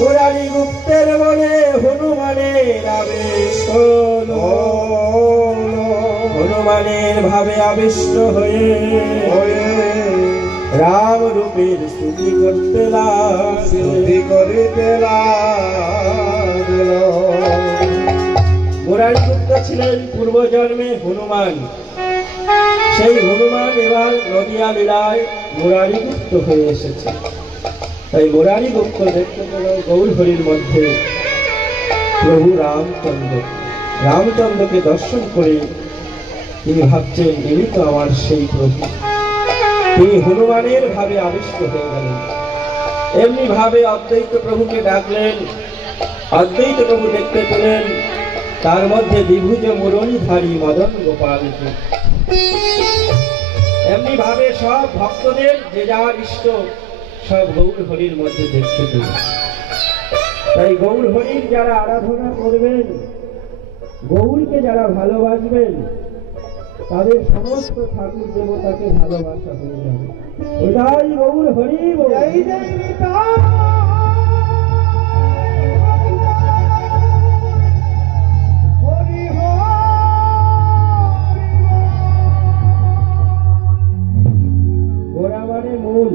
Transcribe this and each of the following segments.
মুরারিগুপ্তের বলে হনুমানের আবেশ হলো। হনুমানের ভাবে আবিষ্ট হয়ে রাম রূপের স্তুতি করতে লাগলো। মুরারিগুপ্ত ছিলেন পূর্বজন্মে হনুমান। সেই হনুমান এবার নদিয়া লীলায় মুরারিগুপ্ত হয়ে এসেছে। তাই মুরারিগুপ্ত দেখতে পেল গৌর হরির মধ্যে প্রভু রামচন্দ্রকে দর্শন করে তিনি ভাবছেন ইনি তো আমার সেই প্রভু। তিনি হনুমানের ভাবে আবিষ্ট হয়ে গেলেন। এমনি ভাবে অদ্বৈত প্রভুকে ডাকলেন। অদ্বৈত প্রভু দেখতে পেলেন তার মধ্যে দ্বিভুজ মুরলীধারী মদন গোপালকে। এমনি ভাবে সব ভক্তদের যে যার ইষ্ট সব গৌর হরির মধ্যে দেখতে পেল। তাই গৌর হরির যারা আরাধনা করবেন, গৌরকে যারা ভালোবাসবেন, তাদের সমস্ত ঠাকুর দেবতাকে ভালোবাসা হয়ে যাবে। ওটাই গৌর হরি। গোড়া মানে মূল।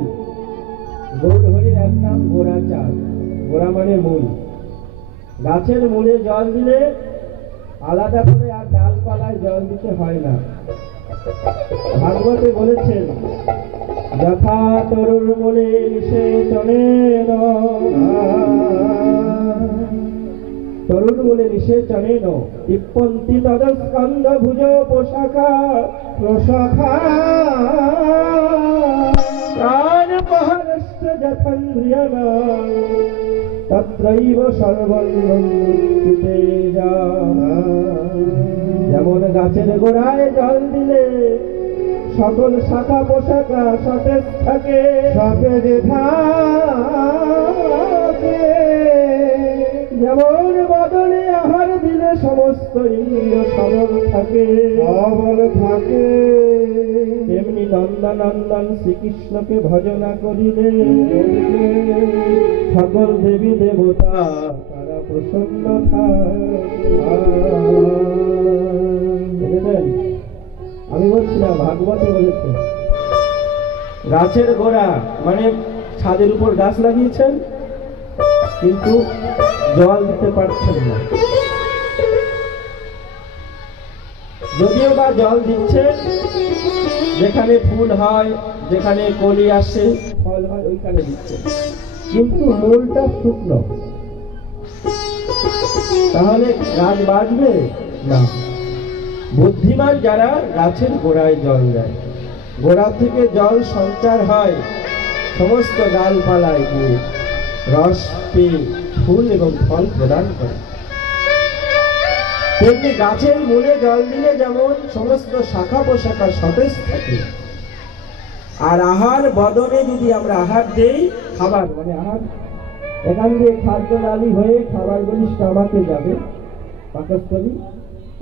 গৌর হরির এক নাম গোড়া চাষ। গোড়া মানে মূল। গাছের মূলে জল দিলে আলাদা করে আর ডালপালায় জল দিতে হয় না। ভাগবতে বলেছেন যথা তরুর মূলে নিষেচনেন, তরুণ মূলে নিষেচনেন তিপ্পন্তি তদস্কন্ধ ভুজ পোশাখা প্রাণপহরশ্চ যথন্দ্রিয়ণ তত্রৈব সর্বন্নমৃত্যুতে। যেমন গাছের গোড়ায় জল দিলে সকল শাখা পোশাকা সতেজ থাকে, সতেজ থাকে। যেমন বদনে আহার দিলে সমস্ত ইন্দ্রিয় সবল থাকে, তেমনি নন্দনন্দন শ্রীকৃষ্ণকে ভজনা করিলে সকল দেবী দেবতা তারা প্রসন্ন থাকে। আমি বলছিলাম ভাগবতে বলেছে গাছের গোড়া মানে ছাদের উপর গাছ লাগিয়েছেন কিন্তু জল দিতে পারছেন না। যদিও বা জল দিচ্ছেন, যেখানে ফুল হয়, যেখানে কলি আসে, ফল হয়, ওইখানে দিচ্ছেন, কিন্তু মূলটা শুকনো। তাহলে গাছ বাঁচবে না। বুদ্ধিমান যারা গাছের গোড়ায় জল দেয়, গোড়া থেকে জল সঞ্চার হয় সমস্ত ডালপালায় গিয়ে রস পেয়ে ফুল এবং ফল প্রদান করে। তেমনি গাছের মূলে জল দিলে যেমন সমস্ত শাখা পোশাকা সতেজ থাকে, আর আহার বদনে যদি আমরা আহার দেই, খাবার মানে আহার এখান দিয়ে খাদ্য নালী হয়ে খাবারগুলি স্টমাকে যাবে, পাকস্থলী,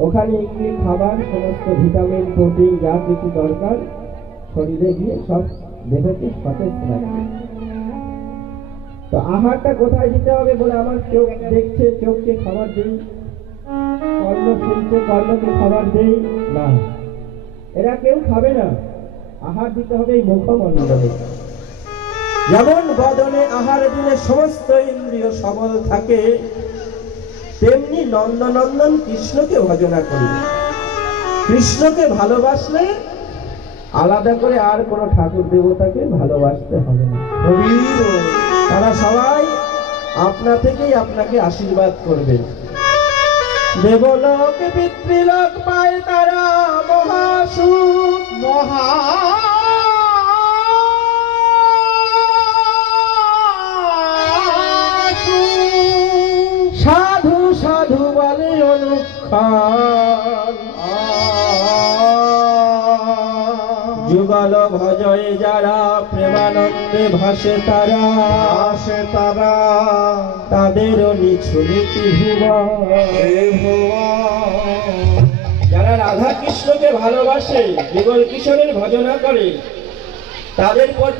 ওখানে গিয়ে খাবার সমস্ত ভিটামিন প্রোটিন যা কিছু দরকার শরীরে গিয়ে সব দেহকে সতেজ রাখবে। তো আহারটা কোথায় দিতে হবে বলে আমার চোখ দেখছে, চোখকে খাবার দেই, কর্ণ শুনছে, কর্ণকে খাবার দেই না, এরা কেউ খাবে না। আহার দিতে হবে এই মুখমণ্ডলে। যেমন বদনে আহার দিলে সমস্ত ইন্দ্রিয় সবল থাকে, তেমনি নন্দনন্দন কৃষ্ণকে ভজনা করি। কৃষ্ণকে ভালোবাসলে আলাদা করে আর কোনো ঠাকুর দেবতাকে ভালোবাসতে হবে না। তারা সবাই আপনা থেকেই আপনাকে আশীর্বাদ করবে। দেবলোক পিতৃলোক পায় তারা মহাসুখ, সাধু সাধু বলে অনুক্ষণ, যুগল ভজয়ে যারা প্রেমানন্দে ভাসে তারা, তাদেরও নিছু নীতি ভুবন। যারা রাধা কৃষ্ণকে ভালোবাসে, যুগল কিশোরের ভজনা করে, তাদের